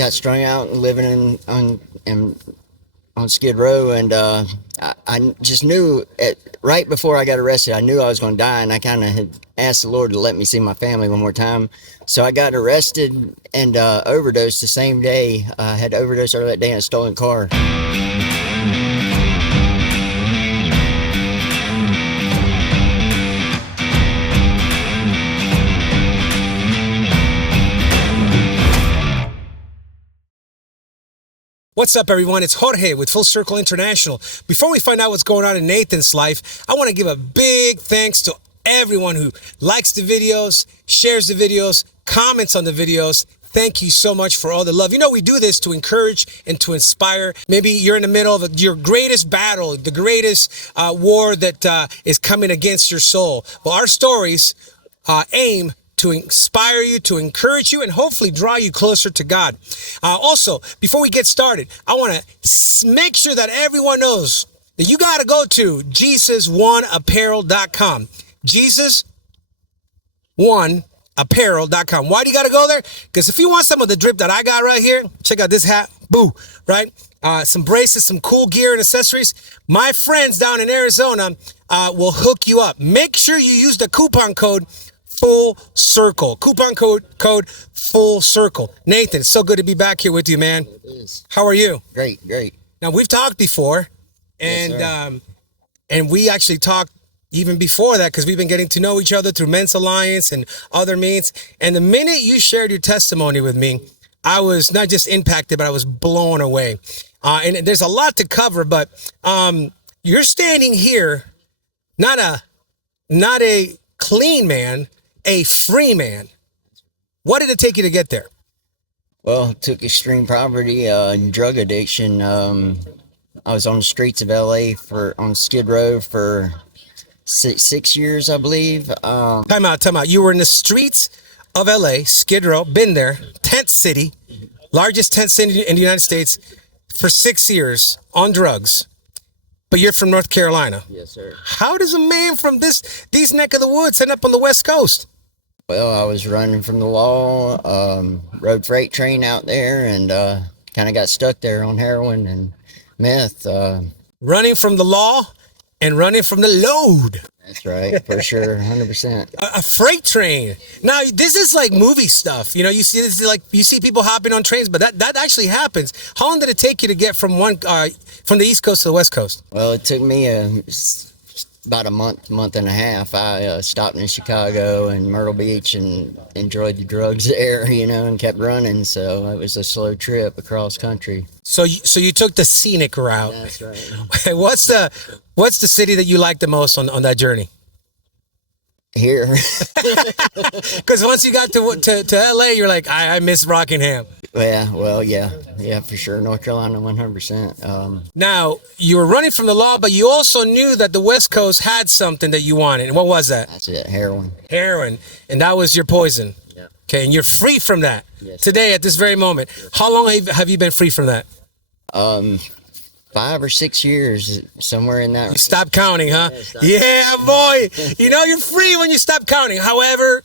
got strung out and living on Skid Row, and I just knew right before I got arrested, I knew I was going to die, and I kind of had asked the Lord to let me see my family one more time. So I got arrested and overdosed the same day. I had overdosed earlier that day in a stolen car. What's up, everyone? It's Jorge with Full Circle International. Before we find out what's going on in Nathan's life, I want to give a big thanks to everyone who likes the videos, shares the videos, comments on the videos. Thank you so much for all the love. You know, we do this to encourage and to inspire. Maybe you're in the middle of your greatest battle, the greatest war that is coming against your soul. Well, our stories aim to inspire you, to encourage you, and hopefully draw you closer to God. Also, before we get started, I want to make sure that everyone knows that you got to go to Jesus1apparel.com. Jesus1apparel.com. Why do you got to go there? Because if you want some of the drip that I got right here, check out this hat, boo, right? Some bracelets, some cool gear and accessories. My friends down in Arizona will hook you up. Make sure you use the coupon code Full Circle. Coupon code Full Circle. Nathan, it's so good to be back here with you, man. It is. How are you? Great. Now, we've talked before, and Yes, and we actually talked even before that because we've been getting to know each other through Men's Alliance and other means. And the minute you shared your testimony with me, I was not just impacted, but I was blown away. And there's a lot to cover, but you're standing here, not a clean man, a free man. What did it take you to get there? Well, it took extreme poverty and drug addiction. I was on the streets of LA on Skid Row for six years, I believe. Time out. You were in the streets of LA, Skid Row, been there, tent city, largest tent city in the United States, for 6 years on drugs. But you're from North Carolina. Yes, sir. How does a man from these neck of the woods end up on the West Coast? Well, I was running from the law, rode freight train out there, and kind of got stuck there on heroin and meth. Running from the law and running from the load. That's right, for sure, 100%. A freight train. Now, this is like movie stuff. You know, you see this, like you see people hopping on trains, but that actually happens. How long did it take you to get from from the East Coast to the West Coast? Well, it took me about a month and a half. I stopped in Chicago and Myrtle Beach and enjoyed the drugs there, and kept running. So it was a slow trip across country. So you took the scenic route. That's right. What's the city that you like the most on that journey? Here. Because once you got to LA, you're like, I miss Rockingham. Yeah, for sure. North Carolina, 100%. Now, you were running from the law, but you also knew that the West Coast had something that you wanted. And what was that? That's it, heroin. Heroin. And that was your poison. Yeah. Okay, and you're free from that Yes, today at this very moment. How long have you been free from that? 5 or 6 years, somewhere in that. You stopped counting, huh? Yeah, Yeah, boy. You're free when you stop counting. However,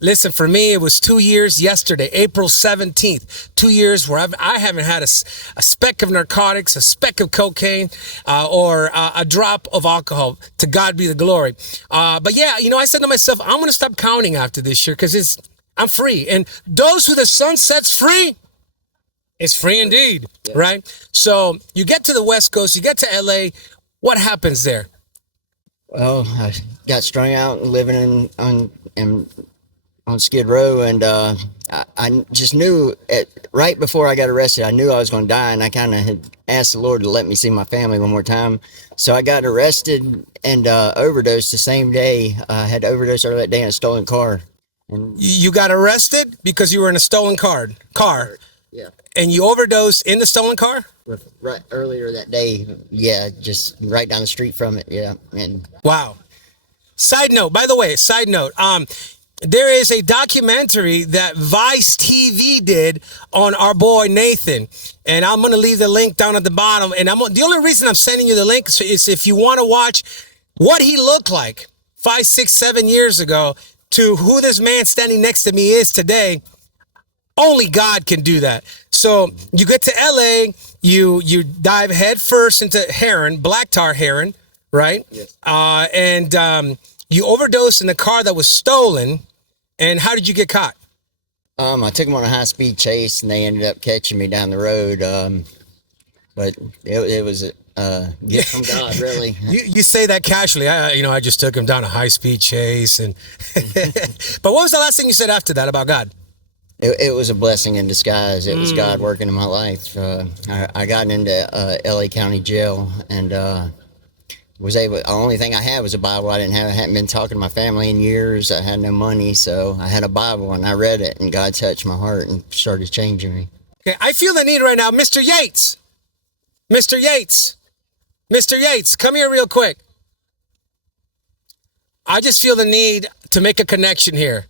listen, for me, it was 2 years yesterday, April 17th. 2 years where I haven't had a speck of narcotics, a speck of cocaine, or a drop of alcohol. To God be the glory. But yeah, I said to myself, I'm going to stop counting after this year because I'm free. And those who the sun sets free, it's free indeed, right? So you get to the West Coast, you get to LA. What happens there? Well, I got strung out and living on Skid Row, and I just knew right before I got arrested, I knew I was going to die, and I kind of had asked the Lord to let me see my family one more time. So I got arrested and overdosed the same day. I had overdosed earlier that day in a stolen car. And You got arrested because you were in a stolen car, yeah, and you overdosed in the stolen car? right earlier that day. Yeah, just right down the street from it. Yeah, and Wow. Side note, there is a documentary that Vice TV did on our boy Nathan, and I'm going to leave the link down at the bottom. And the only reason I'm sending you the link is if you want to watch what he looked like 5, 6, 7 years ago to who this man standing next to me is today. Only God can do that. So you get to LA, you dive head first into heroin, black tar heroin, right? Yes. And you overdosed in a car that was stolen. And how did you get caught? I took them on a high-speed chase, and they ended up catching me down the road. But it was a gift from God, really. You say that casually. I just took him down a high-speed chase. And but what was the last thing you said after that about God? It was a blessing in disguise. It was God working in my life. I got into LA County Jail, and was able. The only thing I had was a Bible. I hadn't been talking to my family in years. I had no money, so I had a Bible, and I read it, and God touched my heart and started changing me. Okay, I feel the need right now, Mr. Yates. Mr. Yates. Mr. Yates, come here real quick. I just feel the need to make a connection here.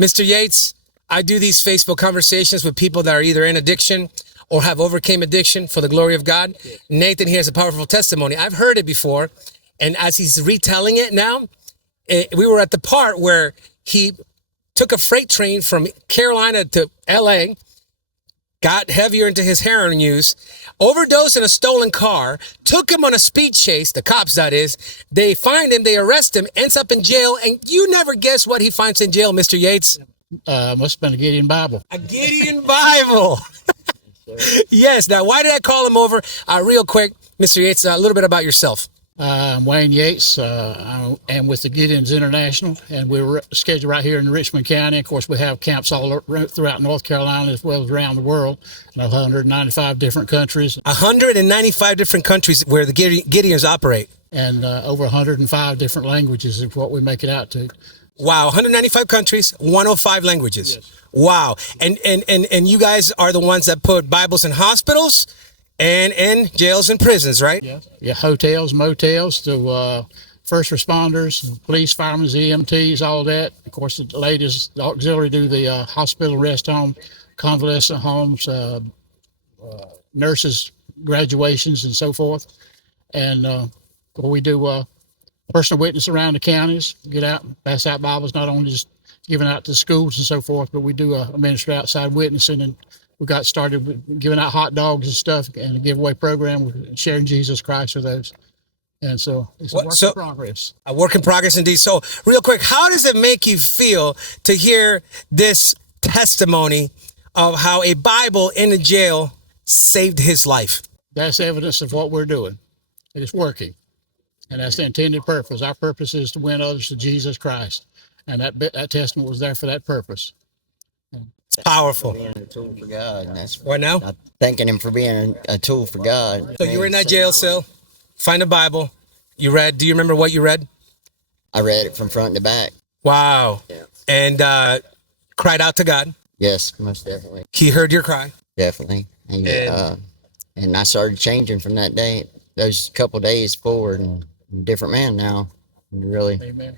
Mr. Yates, I do these Facebook conversations with people that are either in addiction or have overcame addiction for the glory of God. Nathan here has a powerful testimony. I've heard it before. And as he's retelling it now, we were at the part where he took a freight train from Carolina to LA, got heavier into his heroin use, overdosed in a stolen car, took him on a speed chase, the cops that is. They find him, they arrest him, ends up in jail, and you never guess what he finds in jail, Mr. Yates. Must have been a Gideon Bible. A Gideon Bible. Yes. Now, why did I call him over? Real quick, Mr. Yates, a little bit about yourself. I'm Wayne Yates. I am with the Gideons International, and we're scheduled right here in Richmond County. Of course, we have camps all throughout North Carolina as well as around the world, in 195 different countries. 195 different countries where the Gideons operate. And over 105 different languages is what we make it out to. Wow, 195 countries, 105 languages. Yes. Wow. And you guys are the ones that put Bibles in hospitals and in jails and prisons, right? Yeah, hotels, motels, to first responders, police, firemen, EMTs, all that. Of course, the ladies, the auxiliary do the hospital, rest home, convalescent homes, nurses, graduations, and so forth. And we do personal witness around the counties, get out and pass out Bibles, not only just giving out to schools and so forth, but we do a ministry outside witnessing, and we got started with giving out hot dogs and stuff and a giveaway program with sharing Jesus Christ with those. And so it's a work in progress. A work in progress indeed. So real quick, how does it make you feel to hear this testimony of how a Bible in a jail saved his life? That's evidence of what we're doing. It is working. And that's the intended purpose. Our purpose is to win others to Jesus Christ. And that testament was there for that purpose. It's powerful. Being a tool for God. And that's what now? I'm thanking him for being a tool for God. So you were in that jail cell, find a Bible, you read. Do you remember what you read? I read it from front to back. Wow. Yeah. And cried out to God. Yes, most definitely. He heard your cry. Definitely. And I started changing from that day, those couple days forward, and I'm a different man now. Really. Amen.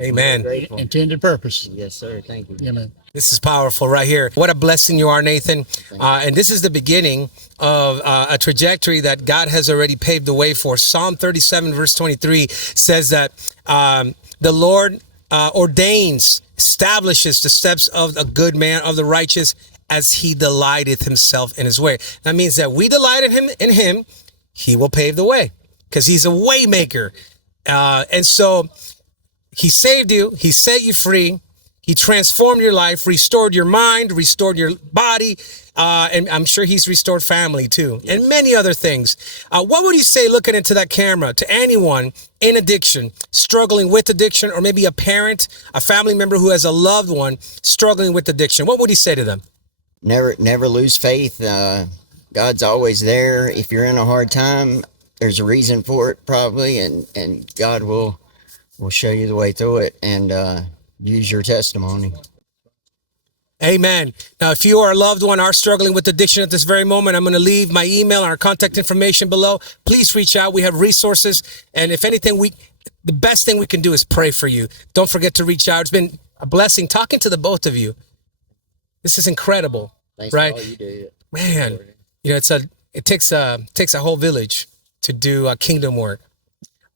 Amen. Intended purpose. Yes, sir. Thank you. Amen. This is powerful right here. What a blessing you are, Nathan. And this is the beginning of a trajectory that God has already paved the way for. Psalm 37, verse 23 says that the Lord establishes the steps of a good man, of the righteous, as he delighteth himself in his way. That means that we delight in him, he will pave the way, because he's a way maker. And so he saved you, he set you free, he transformed your life, restored your mind, restored your body, and I'm sure he's restored family too, and many other things. What would you say, looking into that camera, to anyone in addiction, struggling with addiction, or maybe a parent, a family member who has a loved one struggling with addiction? What would you say to them? Never lose faith. God's always there. If you're in a hard time, there's a reason for it probably, and God will show you the way through it, and use your testimony. Amen. Now, if you or a loved one are struggling with addiction at this very moment, I'm going to leave my email and our contact information below. Please reach out. We have resources. And if anything, the best thing we can do is pray for you. Don't forget to reach out. It's been a blessing talking to the both of you. This is incredible. Thanks right? for all you do. Man, it takes a whole village to do kingdom work,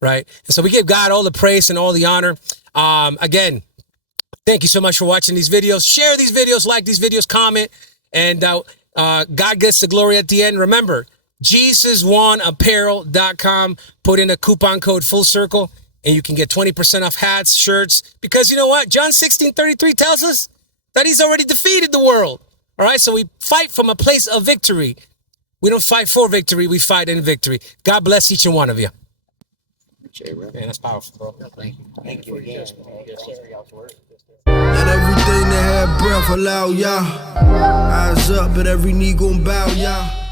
right? And so we give God all the praise and all the honor. Again, thank you so much for watching these videos. Share these videos, like these videos, comment, and God gets the glory at the end. Remember, JesusOneApparel.com. Put in a coupon code Full Circle, and you can get 20% off hats, shirts. Because you know what? John 16:33 tells us that he's already defeated the world. All right, so we fight from a place of victory. We don't fight for victory, we fight in victory. God bless each and one of you. Man, that's powerful, bro. Thank you. Thank you again. Let everything that had breath allow y'all. Eyes up, but every knee gon' bow y'all.